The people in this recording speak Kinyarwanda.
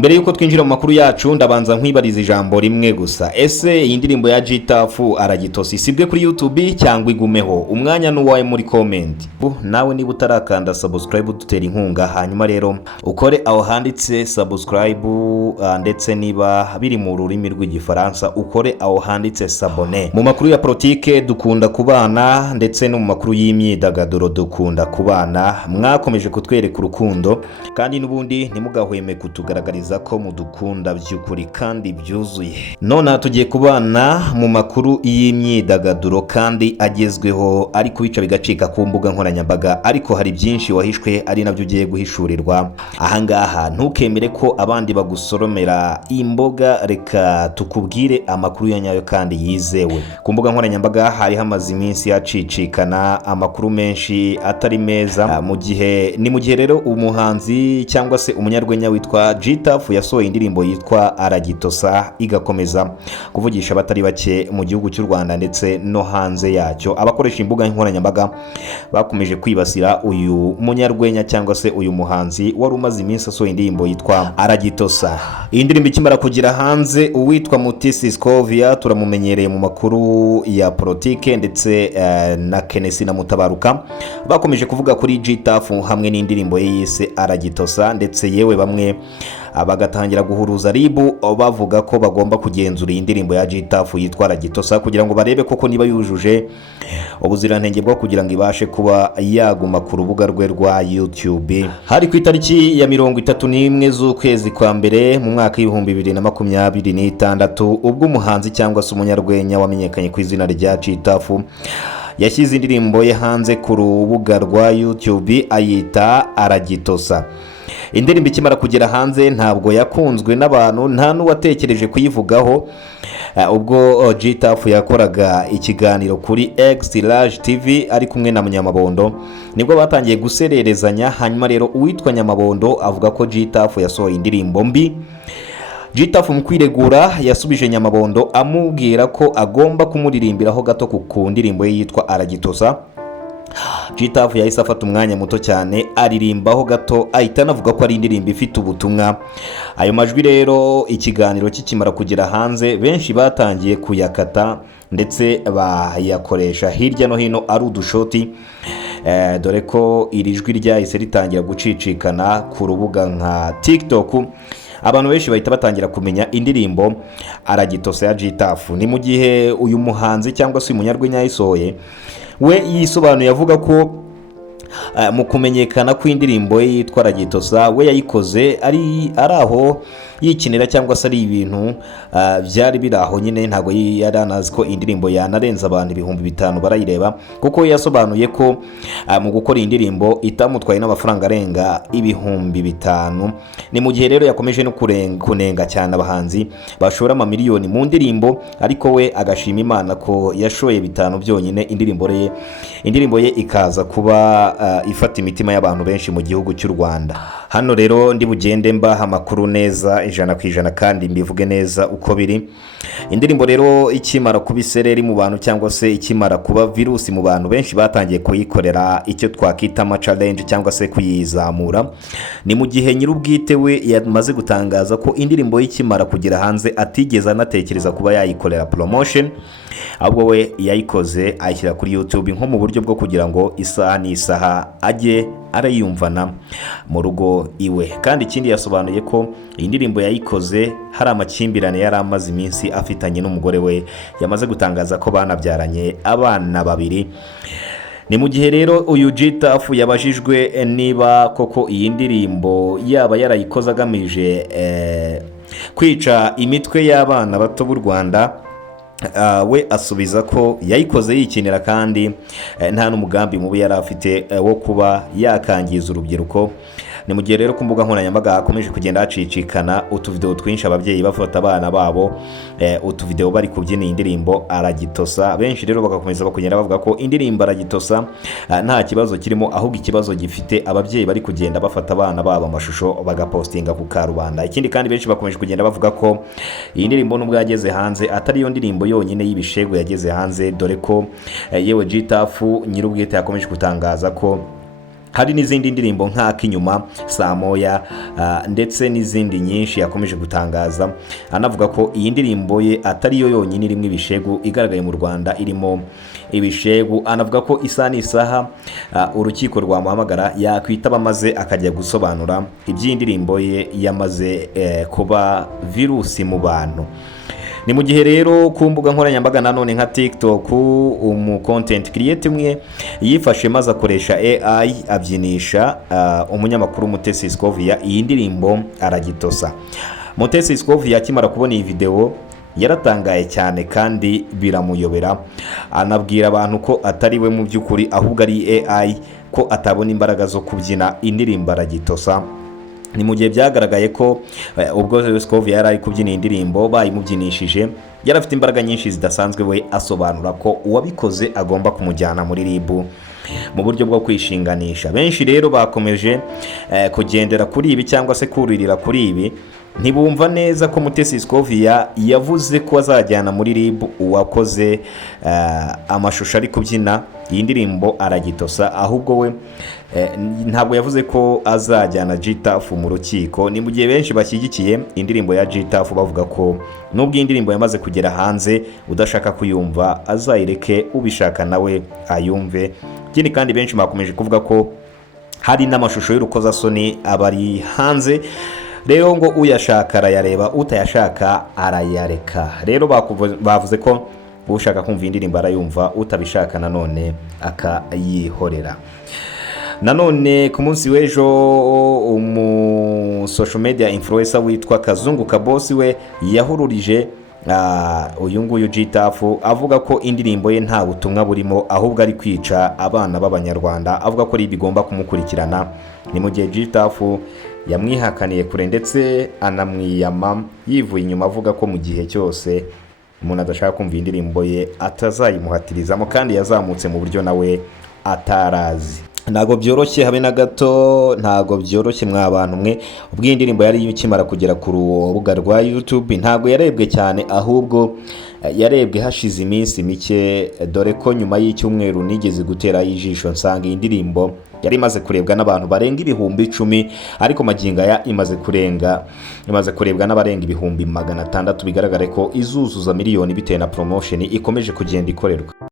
Mbere yuko twinjira mu makuru yacu ndabanza nkwibariza ijambo rimwe gusa. Ese iyi ndirimbo ya Gitafu Aragitosa isibwe kuri YouTube cyangwa igumeho? Umwanya n'uwaye muri comment. Nawe niba utarakanda subscribe dutera inkunga, hanyuma rero ukore aho handitse subscribe, ndetse niba biri mu rurimi rw'igifaransa ukore aho handitse s'abonner. Mu makuru ya politike dukunda kubana, ndetse no mu makuru y'imyidagaduro dukunda kubana. Mwakomeje kutwereka urukundo kandi nubundi ntimugahweme kutugaragariza ko mudukunda by'ukuri kandi byuzuye. None tugiye kubana mu makuru y'imyidagaduro kandi agezweho, ariko bica bigacika ku mbuga nkoranyambaga, ariko hari byinshi wahishwe ari nabyo ugiye guhishurirwa ahangaha. Ntukemere ko abandi bagusoromera imboga, reka tukubwire amakuru ya nyayo kandi yizewe. Ku mbuga nkoranyambaga hari hamaze iminsi yacicikana amakuru menshi atari meza, mu gihe rero umuhanzi cyangwa se umunyarwenya witwa Gitafu yasohoye indirimbo yitwa Aragitosa igakomeza kuvugisha abatari bake mu gihugu cy'u Rwanda ndetse no hanze yacyo. Abakoresha imbuga nkoranyambaga bakomeje kwibasira uyu munyarwenya cyangwa se uyu muhanzi wari umaze iminsi asohoye indirimbo yitwa Aragitosa. Iyi ndirimbo ikimara kugira hanze, uwitwa Mutesi Scovia turamumenyereye mu makuru ya politike, ndetse na Kenesi na Mutabaruka bakomeje kuvuga kuri Gitafu hamwe n'indirimbo ye yise Aragitosa, ndetse yewe bamwe bagatangira guhuruza ribu bavuga ko bagomba kugenzura iyi ndirimbo ya Gitafu yitwa Aragitosa kugira ngo barebe koko niba yujuje ubuziranenge bwo kugira ngo ibashe kuba yaguma ku rubuga rwe rwa YouTube. Hari ku itariki ya 31 z'ukwezi kwa mbere mu mwaka w'2026 ubwo umuhanzi cyangwa se umunyarwenya wamenyekanye ku izina rya Gitafu yashyize indirimbo ye hanze ku rubuga rwa YouTube ayita Aragitosa. Indirimbo ikimara kugera hanze ntabwo yakunzwe n'abantu, nta n'uwatekereje kuyivugaho. Ubwo Gitafu yakoraga ikiganiro kuri X Large TV ari kumwe na Nyamabondo, nibwo batangiye gusererezanya. Hanyuma rero uwitwa Nyamabondo avuga ko Gitafu yasohoye indirimbo mbi. Gitafu mu kwiregura yasubije Nyamabondo amubwira ko agomba kumuririmbiraho gato ku ndirimbo ye yitwa Aragitosa. Gitafu yahise afata umwanya muto cyane aririmbaho gato, ahita anavuga ko ari indirimbo ifite ubutumwa. Ayo majwi rero ikiganiro kikimara kugera hanze, benshi batangiye kuyakata ndetse bayakoresha hirya no hino ari udushoti, dore ko iri jwi ryahise ritangira gucicikana ku rubuga nka TikTok. Abantu benshi bahita batangira kumenya indirimbo Aragitosa ya Gitafu. Ni mu gihe uyu muhanzi cyangwa se umunyarwenya yayisohoye, we yisobanuye avuga ko mu kumenyekana kw'indirimbo ye yitwa Aragitosa we yayikoze ari aho yikinira cyangwa se ari ibintu byari biraho nyine, ntabwo yari anazi ko indirimbo yanarenza abantu 5,000 barayireba, kuko yasobanuye ko mu gukora indirimbo itamutwaye n'amafaranga arenga 5,000. Ni mu gihe rero yakomeje no kunenga cyane abahanzi bashora amamiliyoni mu ndirimbo, ariko we agashima Imana ko yashoye 5 byonyine indirimbo ye ikaza kuba ifata imitima y'abantu benshi mu gihugu cy'u Rwanda. Hano rero ndi bugende mbaha amakuru neza 100% kandi mbivuge neza uko biri. Indirimbo rero ikimara kuba isereri mu bantu cyangwa se ikimara kuba virusi mu bantu, benshi batangiye kuyikorera icyo twakita ama challenge cyangwa se kuyizamura. Ni mu gihe nyirubwite we yamaze gutangaza ko indirimbo y'ikimara kugira hanze atigeze anatekereza kuba yayikorera promotion, ahubwo we yayikoze ayishyira kuri YouTube nko mu buryo bwo kugira ngo isaha n'isaha ajye arayumvana mu rugo iwe. Kandi ikindi yasobanuye ko iyi ndirimbo yayikoze hari amakimbirane yari amaze iminsi afitanye n'umugore we, yamaze gutangaza ko banabyaranye abana 2. Ni mu gihe rero uyu Gitafu yabajijwe niba koko iyi ndirimbo yaba yarayikoze agamije kwica imitwe y'abana bato b'u Rwanda, we asubiza ko yayikoze yikinira kandi nta n'umugambi mubi yari afite wo kuba yakangiza urubyiruko. Ni mu gihe rero ku mbuga nkoranyambaga hakomeje kugenda hacicikana utuvideo twinshi ababyeyi bafata abana babo, utuvideo bari kubyina indirimbo Aragitosa. Benshi rero bagakomeza bakugenda bavuga ko indirimbo Aragitosa nta kibazo kirimo, ahubwo ikibazo gifite ababyeyi bari kugenda bafata abana babo amashusho bagapostinga ku karubanda. Ikindi kandi benshi bakomeje kugenda bavuga ko iyi ndirimbo nubwo yageze hanze atari yo ndirimbo yonyine y'ibishego yageze hanze, dore ko yewe Gitafu nyirubwite yakomeje gutangaza ko hari n'izindi ndirimbo nk'ak'inyuma saa moya ndetse n'izindi nyinshi yakomeje gutangaza anavuga ko iyi ndirimbo ye atari yo yonyine irimo ibishegu igaragaye mu Rwanda irimo ibishegu. Anavuga ko isaha n'isaha urukiko rwamuhamagara yakwitaba maze akajya gusobanura iby'iyi ndirimbo ye yamaze kuba virusi mu bantu. Ni mu gihe rero ku mbuga nkoranyambaga nanone nka TikTok content creator umwe yifashe maze akoresha AI abyinisha umunyamakuru Mutesi Scovia iyi ndirimbo aragitosa. Mutesi Scovia akimara kubona iyi video yaratangaye cyane kandi biramuyobera, anabwira abantu ko atari we mu by'ukuri ahubwo ari AI, ko atabona imbaraga zo kubyina indirimbo aragitosa. Ni mu gihe byagaragaye ko ubwo Scovia yari ari kubyina indirimbo bayimubyinishije yari afite imbaraga nyinshi zidasanzwe, we asobanura ko uwabikoze agomba kumujyana muri RIB mu buryo bwo kwishinganisha. Benshi rero bakomeje kugendera kuri ibi cyangwa se kuririra kuri ibi, ntibumva neza ko Mutesi Scovia yavuze ko azajyana muri RIB uwakoze amashusho ari kubyina iyi ndirimbo aragitosa, ahubwo we ntabwo yavuze ko azajyana G-Tuff mu rukiko. Ni mu gihe benshi bashyigikiye indirimbo ya G-Tuff bavuga ko nubwo iyi ndirimbo yamaze kugera hanze udashaka kuyumva azayireke, ubishaka nawe ayumve. Ikindi kandi benshi bakomeje kuvuga ko hari n'amashusho y'urukozasoni abari hanze, rero ngo uyashaka arayareba utayashaka arayareka. Rero bavuze ko ushaka kumva indirimbo arayumva, utabishaka nanone akayihorera. Nanone ku munsi w'ejo social media influencer witwa Kazungu Kabosi we yahururije uyu nguyu G-Tuff avuga ko indirimbo ye nta butumwa burimo ahubwo ari kwica abana b'Abanyarwanda, avuga ko bigomba kumukurikirana. Ni mu gihe G-Tuff yamwihakaniye kure ndetse anamwiyama yivuye inyuma, avuga ko mu gihe cyose umuntu adashaka kumva indirimbo ye atazayimuhatirizamo kandi yazamutse mu buryo nawe atarazi. Ntago byoroshye habe na gato, ntago byoroshye mwa bantu mwe. Ubwo iyi ndirimbo yari ikimara kugera ku rubuga rwa YouTube ntago yarebwe cyane, ahubwo yarebwe hashize iminsi mike, dore ko nyuma y'icyumweru nigeze gutera ijisho nsanga iyi ndirimbo yari imaze kurebwa n'abantu barenga 10,000, ariko magingo aya imaze kurebwa n'abarenga 600,000. Bigaragare ko izuzuza miliyoni bitewe na promotion ikomeje kugenda ikorerwa.